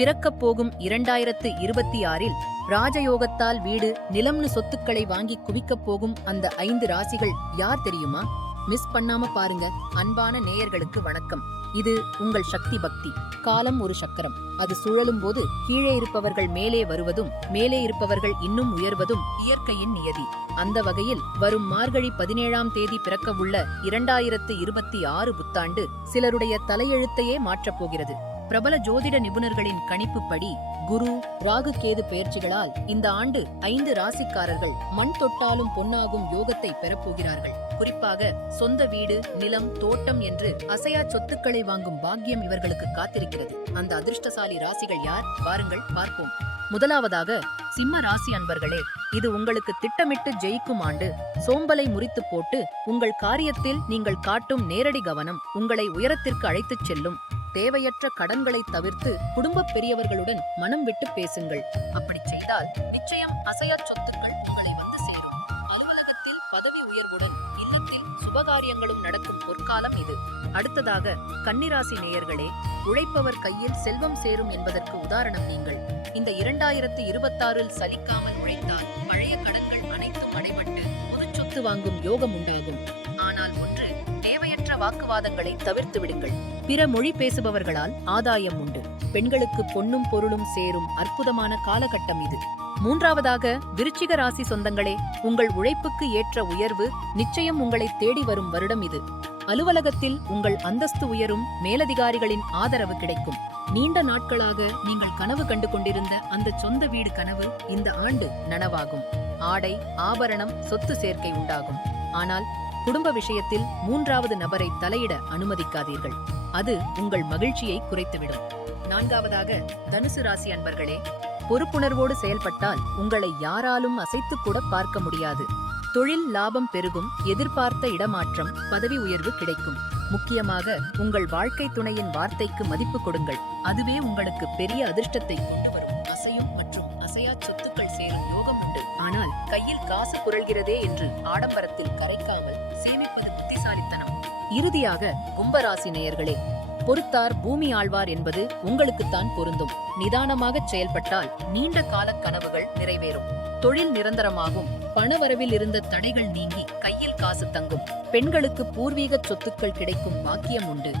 பிறக்கப் போகும் இரண்டாயிரத்து இருபத்தி ஆறில் ராஜயோகத்தால் வீடு நிலம்னு சொத்துக்களை வாங்கி குவிக்கப் போகும் அந்த ஐந்து ராசிகள் யார் தெரியுமா? மிஸ் பண்ணாம பாருங்க. அன்பான நேயர்களுக்கு வணக்கம். இது உங்கள் சக்தி பக்தி. காலம் ஒரு சக்கரம். அது சுழலும் போது கீழே இருப்பவர்கள் மேலே வருவதும் மேலே இருப்பவர்கள் இன்னும் உயர்வதும் இயற்கையின் நியதி. அந்த வகையில் வரும் மார்கழி பதினேழாம் தேதி பிறக்கவுள்ள இரண்டாயிரத்து இருபத்தி ஆறு புத்தாண்டு சிலருடைய தலையெழுத்தையே மாற்றப் போகிறது. பிரபல ஜோதிட நிபுணர்களின் கணிப்புப்படி குரு ராகு கேது பெயர்ச்சிகளால் இந்த ஆண்டு ஐந்து ராசிக்காரர்கள் மண் தொட்டாலும் பொன்னாகும் யோகத்தை பெறப்போகிறார்கள் குறிப்பாக சொந்த வீடு நிலம் தோட்டம் என்று அசையா சொத்துக்களை வாங்கும் பாக்கியம் இவர்களுக்கு காத்திருக்கிறது. அந்த அதிர்ஷ்டசாலி ராசிகள் யார்? வாருங்கள் பார்ப்போம். முதலாவதாக சிம்ம ராசி அன்பர்களே இது உங்களுக்கு திட்டமிட்டு ஜெயிக்கும் ஆண்டு. சோம்பலை முறித்து போட்டு உங்கள் காரியத்தில் நீங்கள் காட்டும் நேரடி கவனம் உங்களை உயரத்திற்கு அழைத்துச் செல்லும். தேவையற்ற கடன்களை தவிர்த்து குடும்ப பெரியவர்களுடன் மனம் விட்டு பேசுங்கள். அப்படி செய்தால் நிச்சயம் அசையா சொத்துக்கள் உங்களை வந்து சேரும். அலுவலகத்தில் பதவி உயர்வுடன் இல்லத்தில் சுபகாரியங்களும் நடக்கும் பொற்காலம் இது. அடுத்ததாக கன்னிராசி நேயர்களே உழைப்பவர் கையில் செல்வம் சேரும் என்பதற்கு உதாரணம் நீங்கள். இந்த இரண்டாயிரத்தி இருபத்தாறில் சலிக்காமல் உழைத்தால் பழைய கடன்கள் அனைத்தும் அடைபட்டு ஒரு சொத்து வாங்கும் யோகம் உண்டாகும். வாக்குவாதங்களை தவிர்த்து விடுங்கள். பிற மொழி பேசுபவர்களால் ஆதாயம் உண்டு. பெண்களுக்கு பொன்னும் பொருளும் சேரும் அற்புதமான காலகட்டம் இது. மூன்றாவதாக விருச்சிக ராசி சொந்தங்களே உங்கள் உழைப்புக்கு ஏற்ற உயர்வு நிச்சயம் உங்களை தேடி வரும் வருடம் இது. அலுவலகத்தில் உங்கள் அந்தஸ்து உயரும் மேலதிகாரிகளின் ஆதரவு கிடைக்கும். நீண்ட நாட்களாக நீங்கள் கனவு கண்டு கொண்டிருந்த அந்த சொந்த வீடு கனவு இந்த ஆண்டு நனவாகும். ஆடை ஆபரணம் சொத்து சேர்க்கை உண்டாகும். ஆனால் குடும்ப விஷயத்தில் மூன்றாவது நபரை தலையிட அனுமதிக்காதீர்கள். அது உங்கள் மகிழ்ச்சியை குறைத்துவிடும். நான்காவதாக தனுசு ராசி அன்பர்களே பொறுப்புணர்வோடு செயல்பட்டால் உங்களை யாராலும் அசைத்து கூட பார்க்க முடியாது. தொழில் லாபம் பெருகும் எதிர்பார்த்த இடமாற்றம் பதவி உயர்வு கிடைக்கும். முக்கியமாக உங்கள் வாழ்க்கை துணையின் வார்த்தைக்கு மதிப்பு கொடுங்கள். அதுவே உங்களுக்கு பெரிய அதிர்ஷ்டத்தை கொண்டு வரும். அசையும் மற்றும் அசையா சொத்துக்கள் சேரும் யோகம் உண்டு. ஆனால் கையில் காசு புரள்கிறதே என்று ஆடம்பரத்தில் கரைக்காமல் சேமிப்பது புத்திசாலித்தனம். இறுதியாக கும்பராசி நேயர்களே பொறுத்தார் பூமி ஆழ்வார் என்பது உங்களுக்குத்தான் பொருந்தும். நிதானமாகச் செயல்பட்டால் நீண்ட கால கனவுகள் நிறைவேறும். தொழில் நிரந்தரமாகும். பணவரவில் இருந்த தடைகள் நீங்கி கையில் காசு தங்கும். பெண்களுக்கு பூர்வீக சொத்துக்கள் கிடைக்கும் பாக்கியம் உண்டு.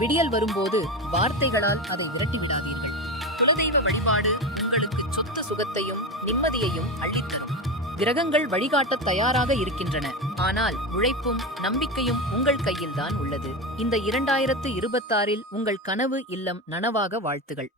விடியல் வரும்போது வார்த்தைகளால் அதை விரட்டி விடாதீர்கள் குலதெய்வ வழிபாடு உங்களுக்கு சுகத்தையும் நிம்மதியையும் அள்ளித்தரும். கிரகங்கள் வழிகாட்ட தயாராக இருக்கின்றன. ஆனால் உழைப்பும் நம்பிக்கையும் உங்கள் கையில்தான் உள்ளது. இந்த இரண்டாயிரத்து இருபத்தாறில் உங்கள் கனவு இல்லம் நனவாக வாழ்த்துகள்.